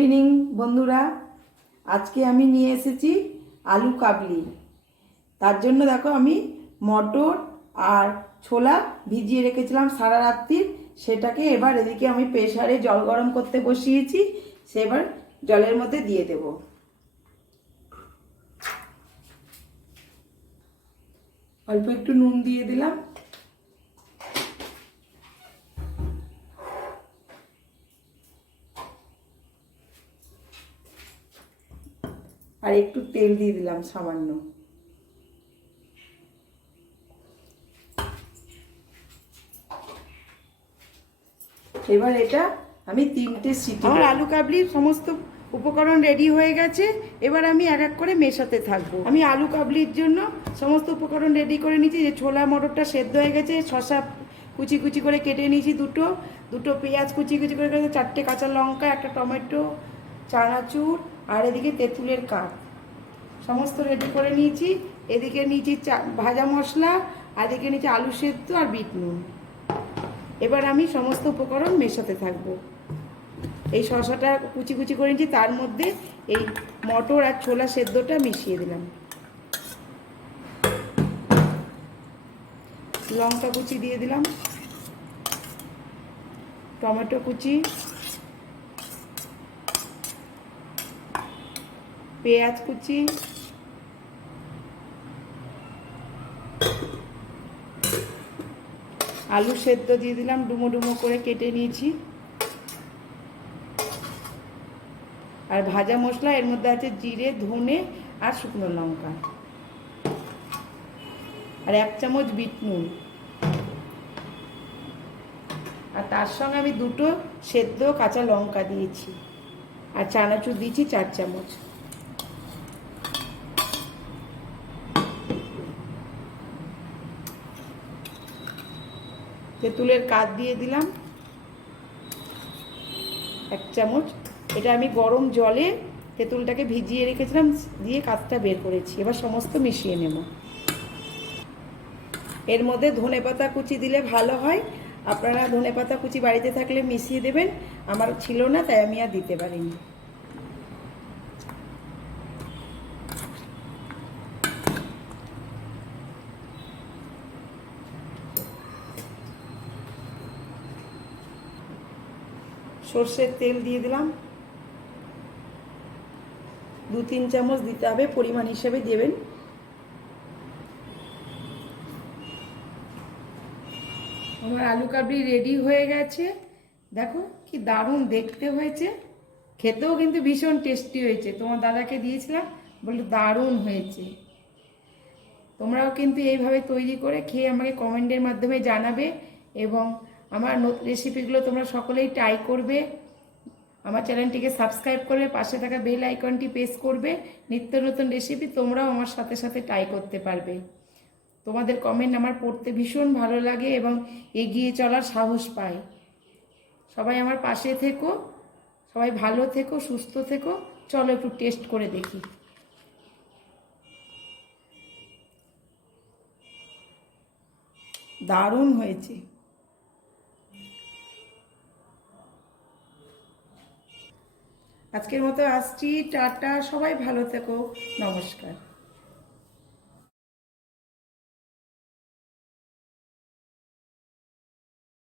Evening বন্ধুরা, আজকে আমি নিয়ে এসেছি আলু কাবলি। তার জন্য দেখো আমি মটর আর ছোলা ভিজিয়ে রেখেছিলাম সারা রাত্রির, সেটাকে এবার এদিকে আমি প্রেসারে জল গরম করতে বসিয়েছি। সেবার জলের মধ্যে দিয়ে দেব। অল্প একটু নুন দিয়ে দিলাম, আর একটু তেল দিয়ে দিলাম সামান্য। এবার এটা আমি 3টে সিটি। আমার আলু কাবলির সমস্ত উপকরণ রেডি হয়ে গেছে। এবার আমি এক এক করে মেশাতে থাকবো। আমি আলু কাবলির জন্য সমস্ত উপকরণ রেডি করে নিয়েছি। যে ছোলা মটরটা সেদ্ধ হয়ে গেছে, শসা কুচি কুচি করে কেটে নিয়েছি, দুটো পেঁয়াজ কুচি কুচি করে কেটে, 4টে কাঁচা লঙ্কা, একটা টমেটো, চানাচুর, আর এদিকে তেঁতুলের কাঠ সমস্ত রেডি করে নিয়েছি। এদিকে নিয়েছি ভাজা মশলা, আর এদিকে নিয়েছি আলু সেদ্ধ আর বিট নুন। এবার আমি সমস্ত উপকরণ মেশাতে থাকবো। এই শসাটা কুচি কুচি করে নিয়েছি, তার মধ্যে এই মটর আর ছোলা সেদ্ধটা মিশিয়ে দিলাম। লঙ্কা কুচি দিয়ে দিলাম, টমেটো কুচি, পেঁয়াজ কুচি, আলু সেদ্ধ দিয়ে দিলাম, ডুমো ডুমো করে কেটে নিয়েছি। আর ভাজা মশলা এর মধ্যে আছে জিরে, ধনে আর শুকনো লঙ্কা, আর 1 চামচ বিট নুন, আর তার সঙ্গে আমি 2টো সেদ্ধ কাঁচা লঙ্কা দিয়েছি, আর চানাচুর দিয়েছি 4 চামচ। তেঁতুলের কাঠ দিয়ে দিলাম 1 চামচ। এটা আমি গরম জলে তেঁতুলটাকে ভিজিয়ে রেখেছিলাম, দিয়ে কাঠটা বের করেছি। এবার সমস্ত মিশিয়ে নেব। এর মধ্যে ধনেপাতা কুচি দিলে ভালো হয়। আপনারা ধনেপাতা কুচি বাড়িতে থাকলে মিশিয়ে দেবেন। আমার ছিল না, তাই আমি আর দিতে পারিনি। সর্ষের তেল দিয়ে দিলাম, 2-3 চামচ দিতে হবে, পরিমাণ হিসেবে দেবেন। আমার আলু কাবলি রেডি হয়ে গেছে। দেখো কি দারুণ দেখতে হয়েছে, খেতেও কিন্তু ভীষণ টেস্টি হয়েছে। তোমার দাদাকে দিয়েছিলাম, বললো দারুণ হয়েছে। তোমরাও কিন্তু এইভাবে তৈরি করে খেয়ে আমাকে কমেন্টের মাধ্যমে জানাবে, এবং আমার রেসিপিগুলো তোমরা সকলেই ট্রাই করবে। আমার চ্যানেলটিকে সাবস্ক্রাইব করবে, পাশে থাকা বেল আইকনটি প্রেস করবে। নিত্য নতুন রেসিপি তোমরাও আমার সাথে সাথে ট্রাই করতে পারবে। তোমাদের কমেন্ট আমার পড়তে ভীষণ ভালো লাগে এবং এগিয়ে চলার সাহস পায়। সবাই আমার পাশে থেকো, সবাই ভালো থেকো, সুস্থ থেকো। চলো একটু টেস্ট করে দেখি। দারুণ হয়েছে। আজকের মতো আসছি, টাটা। সবাই ভালো থেকো, নমস্কার।